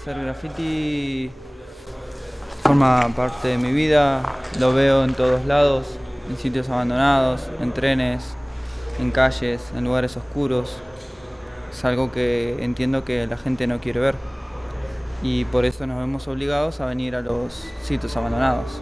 Hacer graffiti forma parte de mi vida, lo veo en todos lados, en sitios abandonados, en trenes, en calles, en lugares oscuros. Es algo que entiendo que la gente no quiere ver y por eso nos vemos obligados a venir a los sitios abandonados.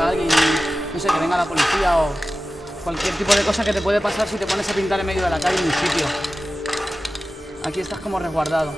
Alguien, no sé, que venga la policía o cualquier tipo de cosa que te puede pasar si te pones a pintar en medio de la calle en un sitio. Aquí estás como resguardado.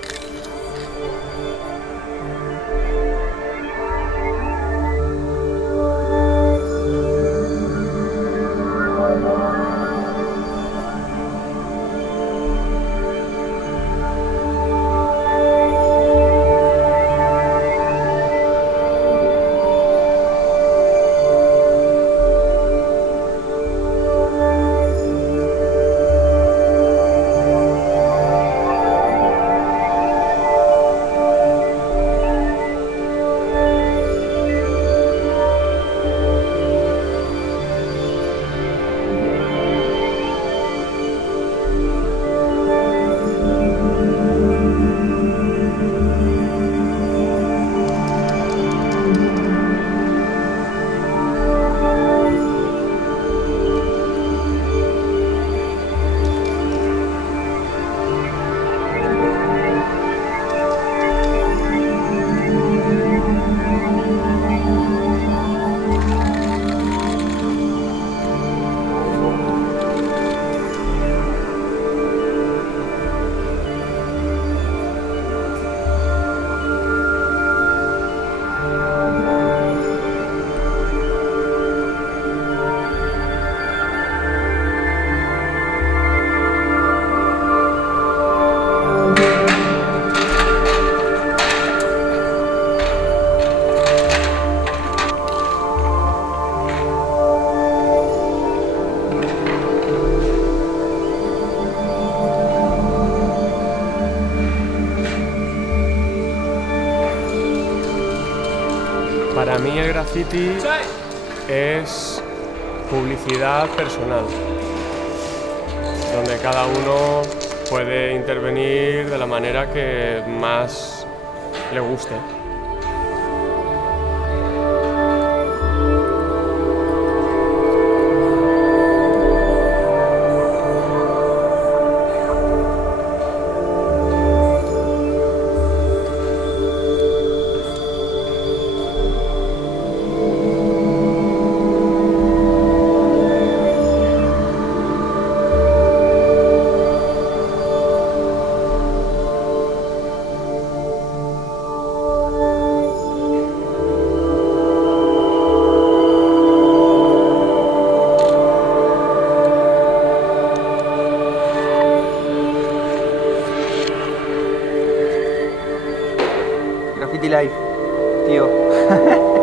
Para mí el graffiti es publicidad personal, donde cada uno puede intervenir de la manera que más le guste. Graffiti Life, tío.